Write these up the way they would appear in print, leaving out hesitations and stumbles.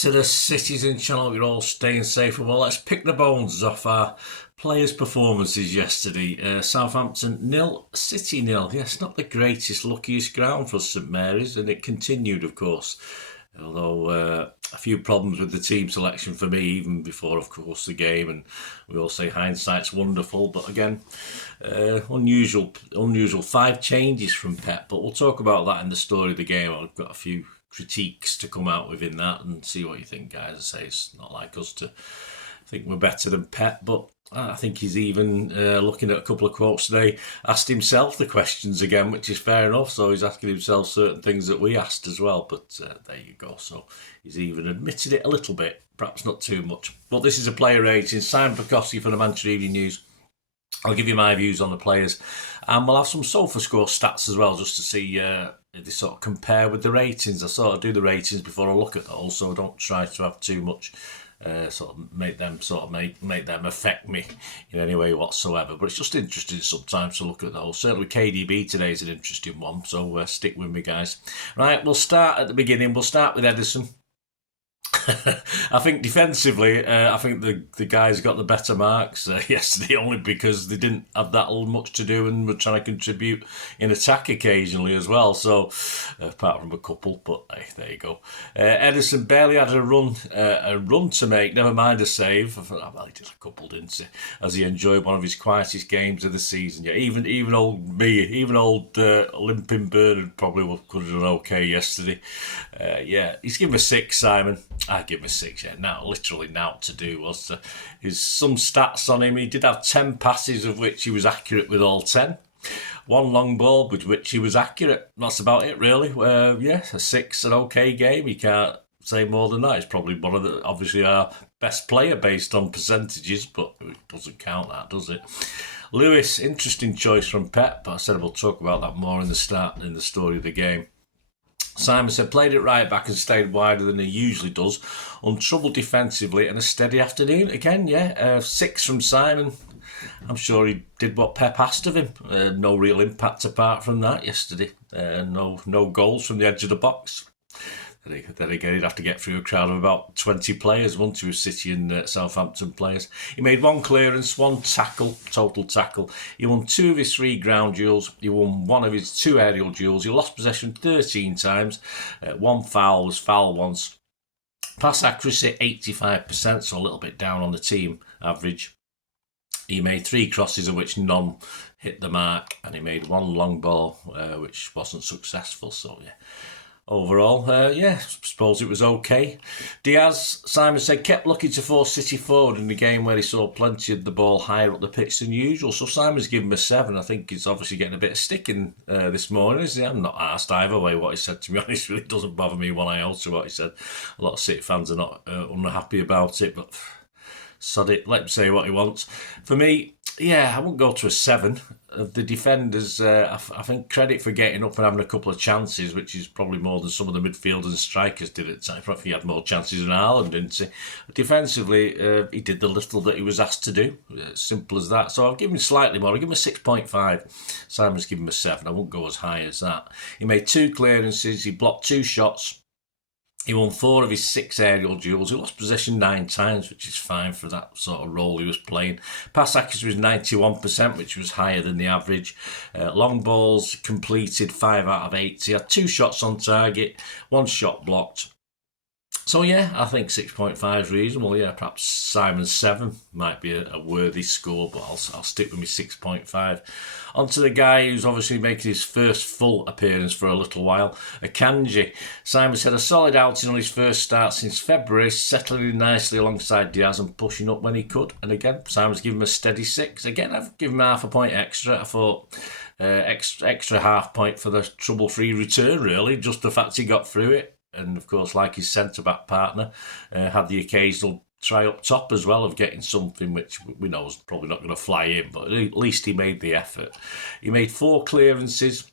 to the Citizen channel. You're all staying safe. Well, let's pick the bones off our players' performances yesterday. Southampton 0, City 0. Yes, not the greatest, luckiest ground for St Mary's, and it continued, of course. Although a few problems with the team selection for me, even before, of course, the game. And we all say hindsight's wonderful. But again, unusual 5 changes from Pep. But we'll talk about that in the story of the game. I've got a few critiques to come out within that and see what you think, guys. I say it's not like us to think we're better than Pep, but I think he's even looking at a couple of quotes today, asked himself the questions again, which is fair enough. So he's asking himself certain things that we asked as well. But there you go. So he's even admitted it a little bit, perhaps not too much. But this is a player rating. Simon Bajkowski from the Manchester Evening News. I'll give you my views on the players, and we'll have some Sofascore stats as well, just to see if they sort of compare with the ratings. I sort of do the ratings before I look at those, so I don't try to have too much sort of make them affect me in any way whatsoever. But it's just interesting sometimes to look at those. Certainly KDB today is an interesting one, so stick with me, guys. Right, we'll start at the beginning. We'll start with Ederson. I think defensively, I think the guys got the better marks yesterday, only because they didn't have that much to do and were trying to contribute in attack occasionally as well. So, apart from a couple, but hey, there you go. Ederson barely had a run to make, never mind a save. Well, he did a couple, didn't he? As he enjoyed one of his quietest games of the season. Yeah, even old me, even old limping Bernard probably could have done okay yesterday. Yeah, he's given a 6, Simon. I give him a 6, yeah. Now, literally now to do was some stats on him. He did have 10 passes, of which he was accurate with all 10. 1 long ball, with which he was accurate. That's about it, really. Yeah, a 6, an okay game. You can't say more than that. He's probably one of the, obviously, our best player based on percentages, but it doesn't count that, does it? Lewis, interesting choice from Pep, but I said we'll talk about that more in the story of the game. Simon said, played it right back and stayed wider than he usually does. Untroubled defensively and a steady afternoon. Again, yeah, 6 from Simon. I'm sure he did what Pep asked of him. No real impact apart from that yesterday. No goals from the edge of the box. Then again, he'd have to get through a crowd of about 20 players, wouldn't he, with City and Southampton players. He made 1 clearance, 1 total tackle. He won 2 of his 3 ground duels. He won 1 of his 2 aerial duels. He lost possession 13 times. 1 foul, was foul once. Pass accuracy 85%, so a little bit down on the team average. He made 3 crosses, of which none hit the mark, and he made 1 long ball, which wasn't successful. So, yeah. Overall, I suppose it was okay. Diaz, Simon said, kept looking to force City forward in the game where he saw plenty of the ball higher up the pitch than usual. So Simon's given him a 7. I think he's obviously getting a bit of sticking this morning, isn't he? I'm not asked either way what he said, to be honest. It really doesn't bother me one iota what he said. A lot of City fans are not unhappy about it, but sod it, let him say what he wants. For me, yeah, I wouldn't go to a 7. The defenders, I think credit for getting up and having a couple of chances, which is probably more than some of the midfielders and strikers did at times. Probably he had more chances than Haaland, didn't he? Defensively, he did the little that he was asked to do. Simple as that. So I'll give him slightly more. I'll give him a 6.5. Simon's given him a 7. I won't go as high as that. He made 2 clearances. He blocked 2 shots. He won 4 of his 6 aerial duels. He lost possession 9 times, which is fine for that sort of role he was playing. Pass accuracy was 91%, which was higher than the average. Long balls completed 5 out of 8. He had 2 shots on target, 1 shot blocked. So, yeah, I think 6.5 is reasonable. Yeah, perhaps Simon's 7 might be a worthy score, but I'll stick with my 6.5. On to the guy who's obviously making his first full appearance for a little while, Akanji. Simon said, a solid outing on his first start since February, settling in nicely alongside Diaz and pushing up when he could. And again, Simon's given him a steady 6. Again, I've given him half a point extra. I thought extra half point for the trouble-free return, really, just the fact he got through it. And, of course, like his centre-back partner, had the occasional try up top as well of getting something which we know is probably not going to fly in, but at least he made the effort. He made 4 clearances,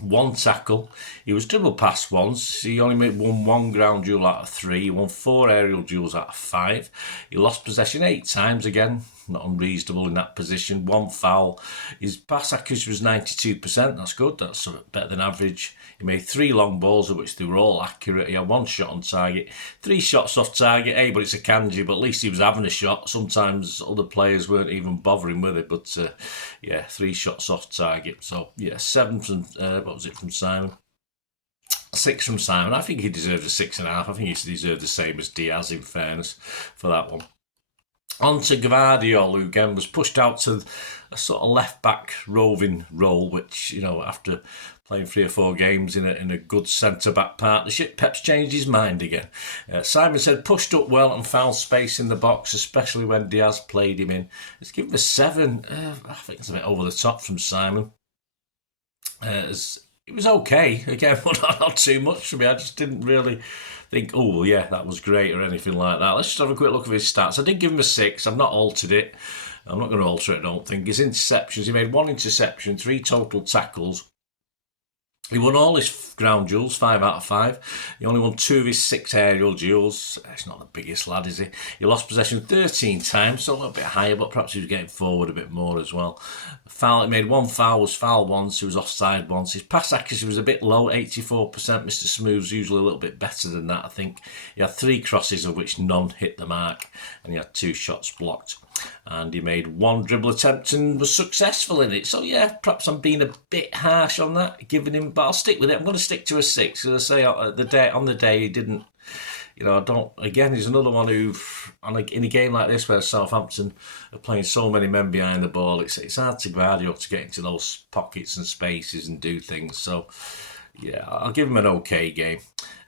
1 tackle. He was dribbled past once. He only won 1 ground duel out of 3. He won 4 aerial duels out of 5. He lost possession 8 times again. not unreasonable in that position. 1 foul. His pass accuracy was 92%. That's good. That's better than average. He made 3 long balls, of which they were all accurate. He had 1 shot on target, 3 shots off target. Hey, but it's a kanji, but at least he was having a shot. Sometimes other players weren't even bothering with it, but 3 shots off target. So, 7 from, what was it from Simon? 6 from Simon. I think he deserved a 6.5. I think he deserved the same as Diaz, in fairness, for that one. On to Gvardiol, who again was pushed out to a sort of left-back roving role, which, after playing 3 or 4 games in a good centre-back partnership, Pep's changed his mind again. Simon said, pushed up well and found space in the box, especially when Diaz played him in. Let's give him a 7. I think it's a bit over the top from Simon. It was okay, again, but not too much for me. I just didn't really think, oh, yeah, that was great or anything like that. Let's just have a quick look at his stats. I did give him a 6. I've not altered it. I'm not going to alter it, I don't think. His interceptions, he made 1 interception, 3 total tackles. He won all his ground duels, 5 out of 5. He only won 2 of his 6 aerial duels. He's not the biggest lad, is he? He lost possession 13 times, so a little bit higher, but perhaps he was getting forward a bit more as well. Foul, he made 1 foul, was foul once, he was offside once. His pass accuracy was a bit low, 84%. Mr. Smooth's usually a little bit better than that, I think. He had 3 crosses, of which none hit the mark, and he had 2 shots blocked. And he made 1 dribble attempt and was successful in it. So, perhaps I'm being a bit harsh on that, giving him, but I'll stick with it. I'm going to stick to a 6. Because I say on the day he didn't, I don't, again, he's another one who, in a game like this where Southampton are playing so many men behind the ball, it's hard to Gvardiol to get into those pockets and spaces and do things. So, I'll give him an okay game.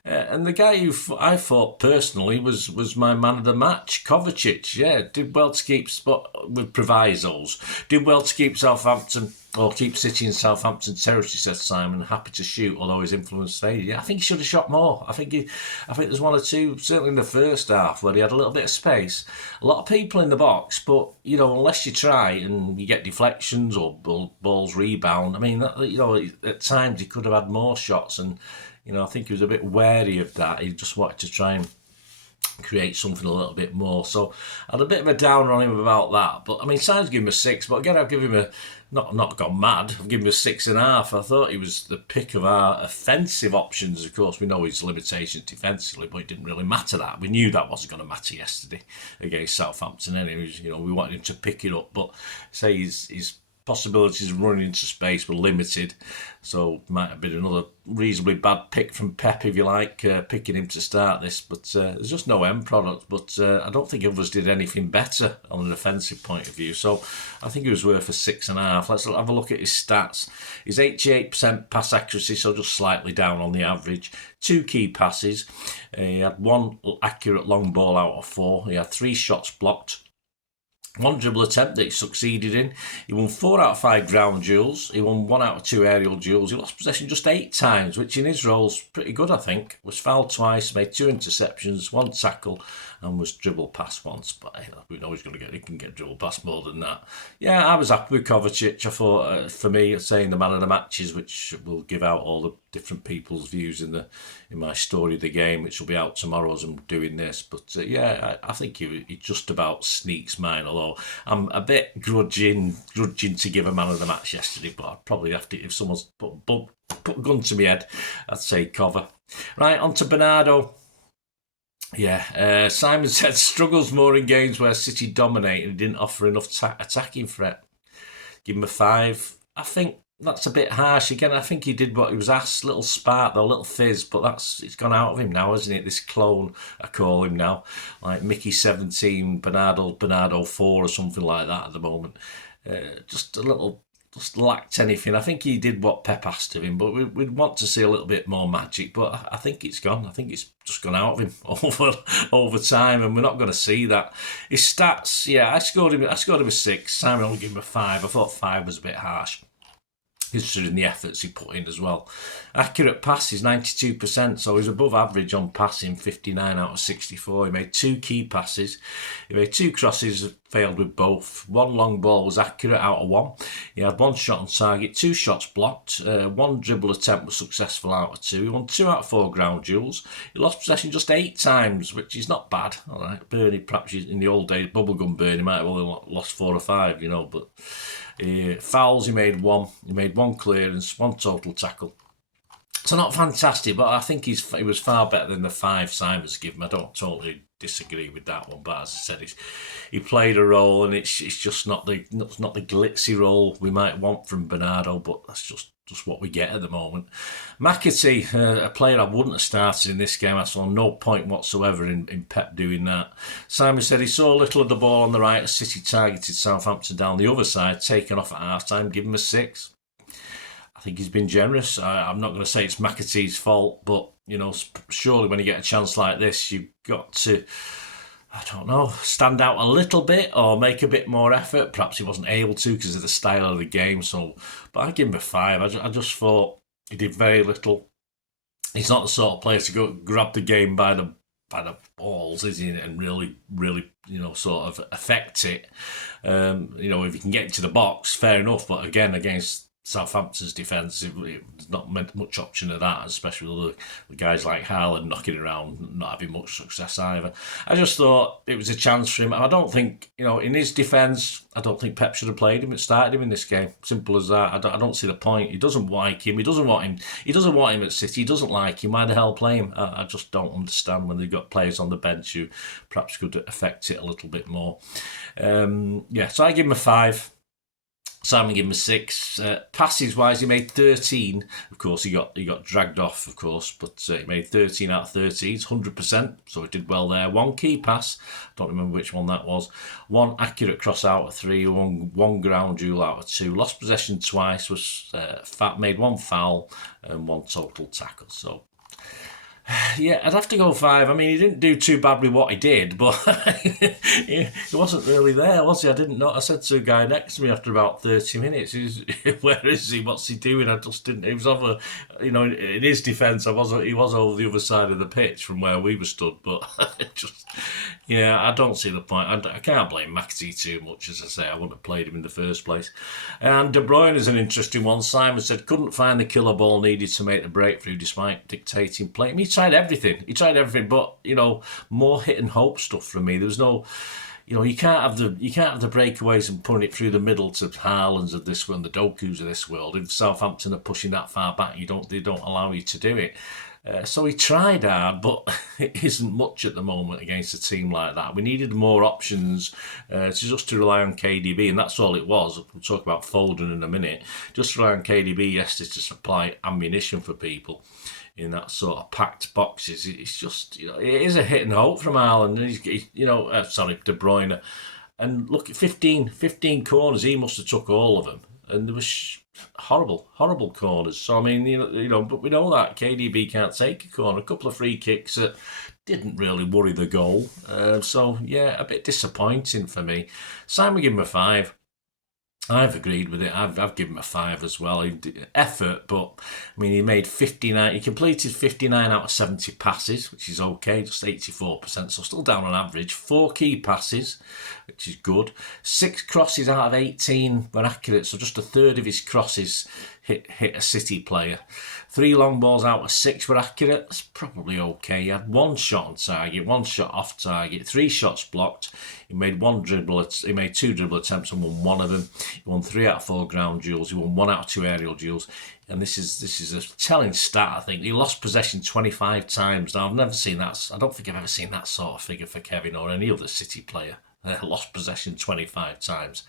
And the guy who I thought personally was my man of the match, Kovacic. Did well to keep, with provisos, did well to keep Southampton, or keep City in Southampton territory, says Simon. Happy to shoot, although his influence faded. I think he should have shot more. I think there's 1 or 2, certainly in the first half, where he had a little bit of space. A lot of people in the box, but, unless you try and you get deflections or balls rebound, at times he could have had more shots, and I think he was a bit wary of that. He just wanted to try and create something a little bit more. So I had a bit of a downer on him about that. But, Simon's given him a 6. But again, I've given him not gone mad. I've given him a 6.5. I thought he was the pick of our offensive options. Of course, we know his limitations defensively, but it didn't really matter that. We knew that wasn't going to matter yesterday against Southampton. Anyways, we wanted him to pick it up. But say his possibilities of running into space were limited, so might have been another reasonably bad pick from Pep, if you like, picking him to start this. But there's just no end product. But I don't think others did anything better on an offensive point of view. So I think he was worth a 6.5. Let's have a look at his stats. His 88% pass accuracy, so just slightly down on the average. 2 key passes. He had 1 accurate long ball out of 4. He had 3 shots blocked. 1 dribble attempt that he succeeded in. He won 4 out of 5 ground duels. He won 1 out of 2 aerial duels. He lost possession just 8 times, which in his role's pretty good, I think. Was fouled twice, made 2 interceptions, 1 tackle, and was dribble past once. But we know he can get dribble past more than that. I was happy with Kovacic. I thought, for me, saying the man of the matches, which will give out all the different people's views in my story of the game, which will be out tomorrow as I'm doing this. But I think he just about sneaks mine, although I'm a bit grudging to give a man of the match yesterday, but I'd probably have to, if someone's put a gun to my head, I'd say Cover. Right, on to Bernardo. Simon said struggles more in games where City dominate and didn't offer enough attacking threat. Give him a 5. I think that's a bit harsh. Again, I think he did what he was asked. Little spark, though, little fizz, but it's gone out of him now, hasn't it? This clone, I call him now. Like Mickey 17, Bernardo 4 or something like that at the moment. Just lacked anything. I think he did what Pep asked of him, but we'd want to see a little bit more magic. But I think it's gone. I think it's just gone out of him over time, and we're not going to see that. His stats, I scored him a 6. Simon only gave him a 5. I thought 5 was a bit harsh, considering the efforts he put in as well. Accurate passes, 92%, so he's above average on passing, 59 out of 64. He made 2 key passes. He made 2 crosses, failed with both. One long ball was accurate out of one. He had one shot on target, 2 shots blocked, one dribble attempt was successful out of 2. He won 2 out of 4 ground duels. He lost possession just 8 times, which is not bad. All right, Bernie, perhaps in the old days, bubblegum Bernie might have only lost 4 or 5, but fouls, he made 1. He made 1 clearance, 1 total tackle. So not fantastic, but I think he was far better than the 5 Simons give him. I don't totally disagree with that one, but as I said, he played a role, and it's just not the glitzy role we might want from Bernardo, but that's just what we get at the moment. McAtee, a player I wouldn't have started in this game. I saw no point whatsoever in Pep doing that. Simon said he saw little of the ball on the right as City targeted Southampton down the other side, taken off at half-time, give him a 6. I think he's been generous. I'm not going to say it's McAtee's fault, but, surely when you get a chance like this, you've got to, I don't know, stand out a little bit or make a bit more effort. Perhaps he wasn't able to because of the style of the game. But I give him a 5. I just thought he did very little. He's not the sort of player to go grab the game by the balls, is he? And really, sort of affect it. If you can get into the box, fair enough. But again, against Southampton's defence, there's not much option of that, especially with the guys like Haaland knocking around, not having much success either. I just thought it was a chance for him. I don't think, in his defence, I don't think Pep should have played him and started him in this game. Simple as that. I don't see the point. He doesn't like him. He doesn't want him at City. He doesn't like him. Why the hell play him? I just don't understand when they've got players on the bench who perhaps could affect it a little bit more. So I give him a 5. Simon gave him a 6. Passes wise, he made 13. Of course, he got dragged off, of course, but he made 13 out of 13. It's 100%, so he did well there. 1 key pass, don't remember which one that was. 1 accurate cross out of 3. One ground duel out of 2. Lost possession twice. Made 1 foul and 1 total tackle. So. Yeah, I'd have to go 5. I mean, he didn't do too bad with what he did, but he wasn't really there, was he? I didn't know. I said to a guy next to me after about 30 minutes, where is he? What's he doing? I just didn't. He was over, in his defence, he was over the other side of the pitch from where we were stood, but I don't see the point. I can't blame McAtee too much, as I say. I wouldn't have played him in the first place. And De Bruyne is an interesting one. Simon said, couldn't find the killer ball needed to make the breakthrough despite dictating play. I mean, he tried everything, but more hit and hope stuff from me. There was no, you can't have the breakaways and putting it through the middle to Haalands of this world, the Dokus of this world. If Southampton are pushing that far back, they don't allow you to do it. So he tried hard, but it isn't much at the moment against a team like that. We needed more options to rely on KDB, and that's all it was. We'll talk about Foden in a minute. Just rely on KDB yesterday to supply ammunition for people in that sort of packed boxes. It's just, it is a hit and hope from Haaland. De Bruyne. And look, 15 corners, he must have took all of them. And there was horrible corners. So, I mean, but we know that KDB can't take a corner. A couple of free kicks that didn't really worry the goal. A bit disappointing for me. Simon gave him a 5. I've agreed with it. I've given him a 5 as well. Effort, but I mean, he made 59. He completed 59 out of 70 passes, which is okay, just 84%. So still down on average. 4 key passes, which is good. 6 crosses out of 18 were accurate, so just a third of his crosses hit a City player. 3 long balls out of 6 were accurate. That's probably okay. He had 1 shot on target, 1 shot off target, 3 shots blocked. He made 2 dribble attempts and won 1 of them. He won 3 out of 4 ground duels. He won 1 out of 2 aerial duels. And this is a telling stat, I think. He lost possession 25 times. Now, I've never seen that. I don't think I've ever seen that sort of figure for Kevin or any other City player. Lost possession 25 times.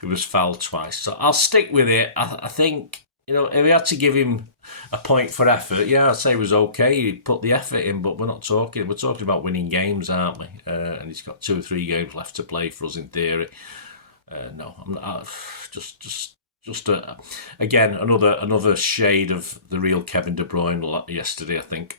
He was fouled twice. So I'll stick with it. I think, if we had to give him a point for effort, I'd say it was okay. He put the effort in, but we're talking about winning games, aren't we? And he's got 2 or 3 games left to play for us in theory. No, I'm not. Again, another shade of the real Kevin De Bruyne yesterday, I think.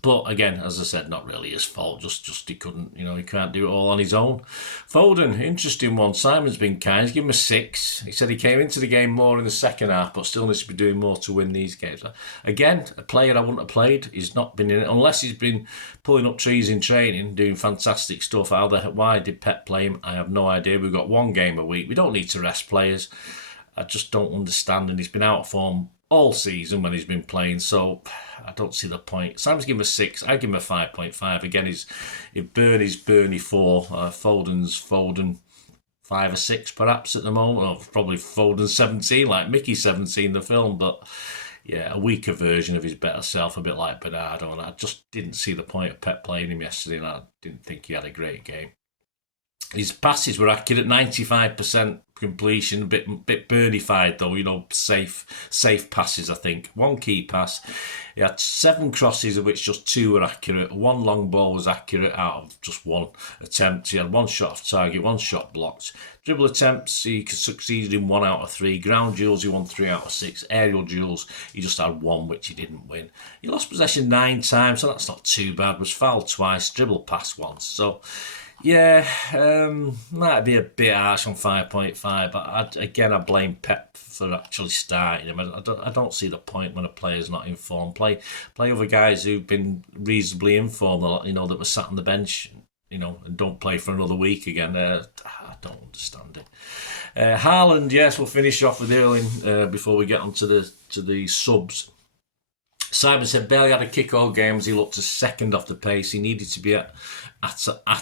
But again, as I said, not really his fault. Just he couldn't, he can't do it all on his own. Foden, interesting one. Simon's been kind. He's given him a 6. He said he came into the game more in the second half, but still needs to be doing more to win these games. Again, a player I wouldn't have played. He's not been in it unless he's been pulling up trees in training, doing fantastic stuff. Why did Pep play him? I have no idea. We've got one game a week. We don't need to rest players. I just don't understand. And he's been out of form all season when he's been playing, so I don't see the point. Simon's given him a 6. I give him a 5.5. Again, if Bernie's Bernie 4, Foden's Foden 5 or 6 perhaps at the moment, or probably Foden 17, like Mickey 17 the film, but yeah, a weaker version of his better self, a bit like Bernardo, and I just didn't see the point of Pep playing him yesterday, and I didn't think he had a great game. His passes were accurate, 95% completion, a bit Bernie-fied though, safe passes, I think. One key pass. He had 7 crosses, of which just 2 were accurate. 1 long ball was accurate out of just 1 attempt. He had 1 shot off target, 1 shot blocked. Dribble attempts, he succeeded in 1 out of 3. Ground duels, he won 3 out of 6. Aerial duels, he just had 1, which he didn't win. He lost possession 9 times, so that's not too bad. Was fouled twice, dribble pass once. So yeah, might be a bit harsh on 5.5, but I blame Pep for actually starting him. I don't see the point when a player's not in form. Play other guys who've been reasonably in form, that were sat on the bench, and don't play for another week again. I don't understand it. Haaland, yes, we'll finish off with Erling before we get on to the subs. Simon said barely had a kick all games. He looked a second off the pace. He needed to be at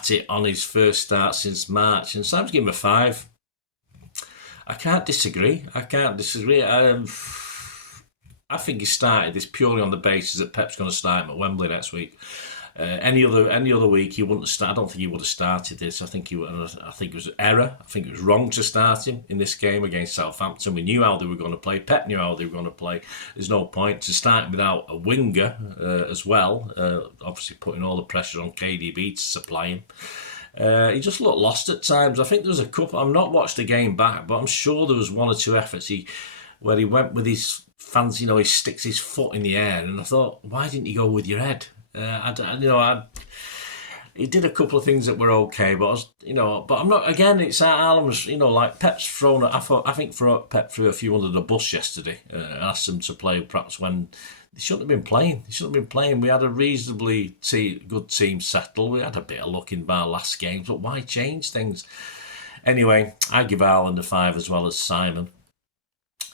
it on his first start since March. And Simon's given him a 5. I can't disagree. I think he started this purely on the basis that Pep's going to start him at Wembley next week. Any other week he wouldn't start. I don't think he would have started this. I think it was an error. I think it was wrong to start him in this game against Southampton. We knew how they were going to play. Pep knew how they were going to play. There's no point to start without a winger as well. Obviously putting all the pressure on KDB to supply him. He just looked lost at times. I think there was a couple. I've not watched the game back, but I'm sure there was 1 or 2 efforts where he went with his fans. He sticks his foot in the air, and I thought, why didn't you go with your head? He did a couple of things that were okay, but but I'm not. Again, it's Alan's. Like Pep's thrown. I think Pep threw a few under the bus yesterday and asked them to play perhaps when they shouldn't have been playing. We had a reasonably good team settled. We had a bit of luck in our last games, but why change things? Anyway, I give Haaland a 5 as well as Simon.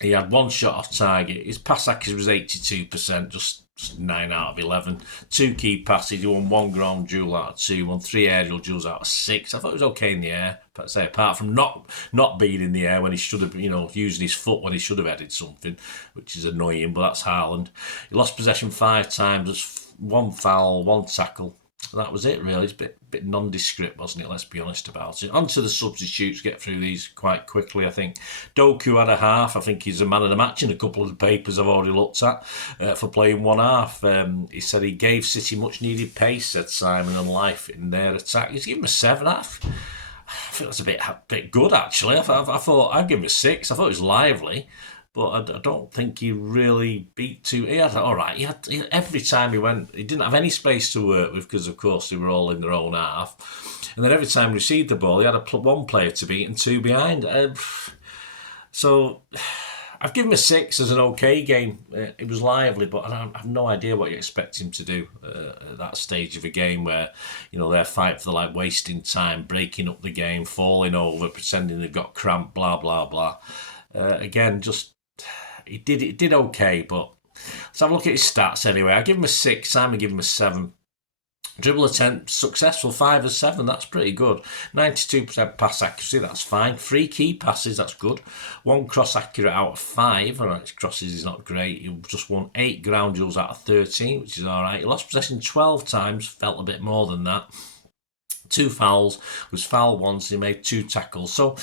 He had 1 shot off target. His pass accuracy was 82%, just 9 out of 11. 2 key passes. He won 1 ground duel out of 2. Won 3 aerial duels out of 6. I thought it was okay in the air. But say apart from not being in the air when he should have, using his foot when he should have headed something, which is annoying. But that's Haaland. He lost possession 5 times. Just 1 foul, 1 tackle. That was it, really. It's a bit nondescript, wasn't it? Let's be honest about it. On to the substitutes. Get through these quite quickly, I think. Doku had a half. I think he's a man of the match in a couple of the papers I've already looked at for playing 1 half. He said he gave City much-needed pace, said Simon, and life in their attack. He's given him a 7.5. I think that's a bit good, actually. I thought I'd give him a 6. I thought it was lively. But I don't think he really beat too. He had all right. He had every time he went, he didn't have any space to work with because, of course, they were all in their own half. And then every time he received the ball, he had 1 player to beat and 2 behind. So I've given him a 6 as an okay game. It was lively, but I have no idea what you expect him to do at that stage of a game where they're fighting for wasting time, breaking up the game, falling over, pretending they've got cramp, blah blah blah. Again, just. He did okay, but let's have a look at his stats anyway. I give him a 6. Simon give him a 7. Dribble attempt successful 5 of 7. That's pretty good. 92% pass accuracy. That's fine. 3 key passes. That's good. 1 cross accurate out of 5. All right, his crosses is not great. He just won 8 ground duels out of 13, which is all right. He lost possession 12 times. Felt a bit more than that. 2 fouls. Was fouled once. He made 2 tackles. So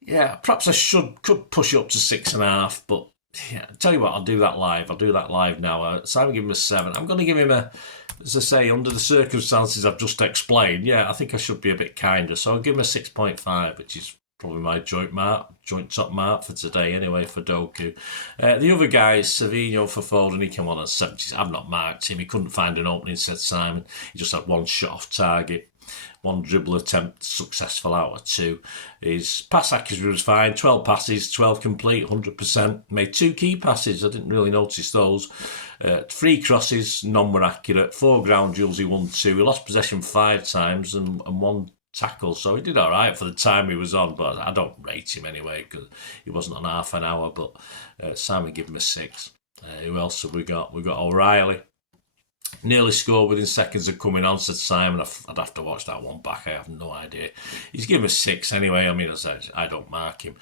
yeah, perhaps I could push it up to 6.5, but. Yeah, I'll tell you what, I'll do that live now. Simon give him a 7. I'm going to give him as I say, under the circumstances I've just explained, I think I should be a bit kinder. So I'll give him a 6.5, which is probably my joint top mark for today anyway for Doku. The other guys, Savinho for Foden, he came on at 70s. I've not marked him. He couldn't find an opening, said Simon. He just had one shot off target. One dribble attempt successful out of 2. His pass accuracy was fine. 12 passes, 12 complete, 100%. Made 2 key passes. I didn't really notice those. 3 crosses, none were accurate. 4 ground duels, he won 2. He lost possession 5 times and 1 tackle. So he did all right for the time he was on, but I don't rate him anyway because he wasn't on half an hour. But Simon gave him a 6. Who else have we got? We've got O'Reilly. Nearly scored within seconds of coming on, said Simon. I'd have to watch that one back. I have no idea. He's given a 6 anyway. I mean, as I said, I don't mark him.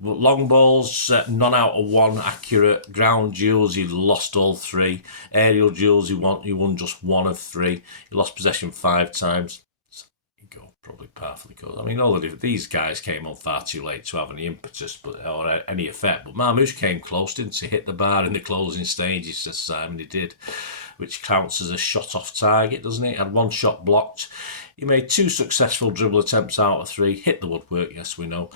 Long balls, none out of 1 accurate. Ground duels, he lost all 3. Aerial duels, he won just 1 of 3. He lost possession 5 times. Probably par for the course. I mean, all of these guys came on far too late to have any impetus or any effect. But Marmouche came close, didn't he? Hit the bar in the closing stages, says Simon. He did, which counts as a shot off target, doesn't it? Had 1 shot blocked. He made 2 successful dribble attempts out of 3. Hit the woodwork, yes, we know.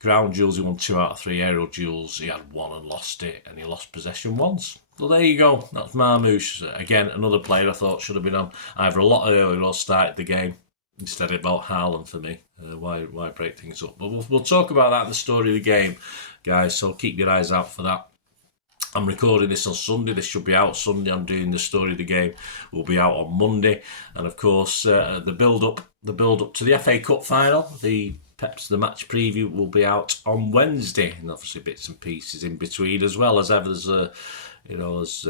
Ground duels, he won 2 out of 3. Aerial duels, he had 1 and lost it. And he lost possession once. Well, there you go. That's Marmouche. Again, another player I thought should have been on either a lot earlier or started the game. Instead about Haaland for me. Why break things up? But we'll talk about that in the story of the game, guys. So keep your eyes out for that. I'm recording this on Sunday. This should be out Sunday. I'm doing the story of the game. Will be out on Monday. And of course, the build up to the FA Cup final, the match preview will be out on Wednesday, and obviously bits and pieces in between as well as ever. There's a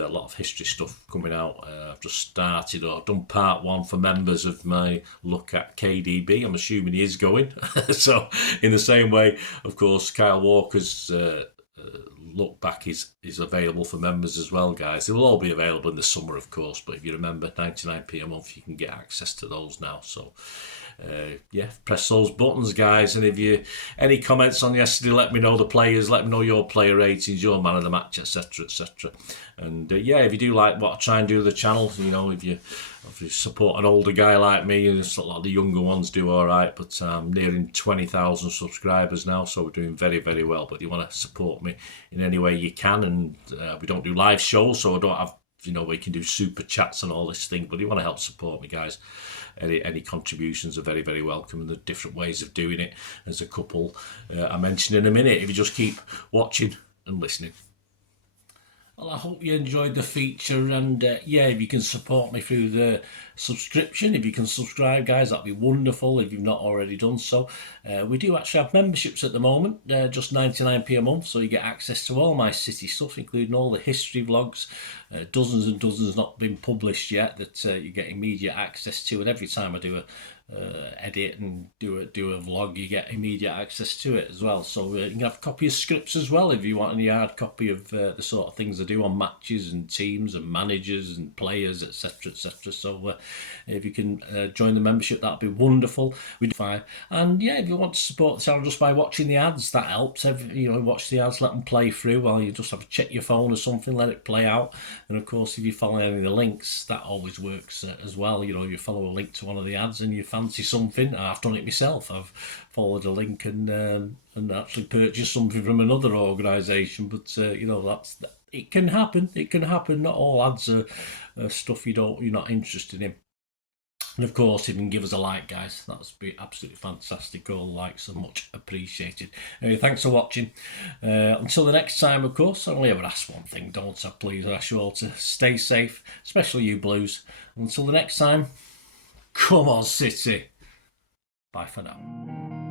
lot of history stuff coming out. I've just started or done part 1 for members of my look at KDB. I'm assuming he is going. So in the same way, of course, Kyle Walker's look back is available for members as well, guys. They will all be available in the summer, of course, but if you remember, 99p a month, you can get access to those now. So press those buttons, guys. And if you any comments on yesterday, let me know the players, let me know your player ratings, your man of the match, etc. And if you do like what I try and do with the channel, if you support an older guy like me, and a lot of the younger ones do all right, but I'm nearing 20,000 subscribers now, so we're doing very, very well. But you want to support me in any way you can, and we don't do live shows, so I don't have where you can do super chats and all this thing. But if you want to help support me, guys, any contributions are very, very welcome, and the different ways of doing it. There's a couple I mentioned in a minute if you just keep watching and listening. Well, I hope you enjoyed the feature, and if you can support me through the subscription, if you can subscribe, guys, that'd be wonderful if you've not already done so. We do actually have memberships at the moment, just 99p a month, so you get access to all my City stuff, including all the history vlogs, dozens and dozens not been published yet that you get immediate access to, and every time I do a edit and do a vlog, you get immediate access to it as well. So you can have a copy of scripts as well if you want any hard copy of the sort of things I do on matches and teams and managers and players, etc. So if you can join the membership, that'd be wonderful. We do fine. And if you want to support the channel just by watching the ads, that helps. Watch the ads, let them play through while you just have to check your phone or something, let it play out. And of course, if you follow any of the links, that always works as well. You follow a link to one of the ads and you fancy something. I've done it myself. I've followed a link and actually purchased something from another organisation. But it can happen. It can happen. Not all ads are stuff you're not interested in. And of course, if you can give us a like, guys, that would be absolutely fantastic. All likes are much appreciated. Anyway, thanks for watching. Until the next time, of course, I only ever ask one thing, don't I? Please, I ask you all to stay safe, especially you Blues. Until the next time, come on, City. Bye for now.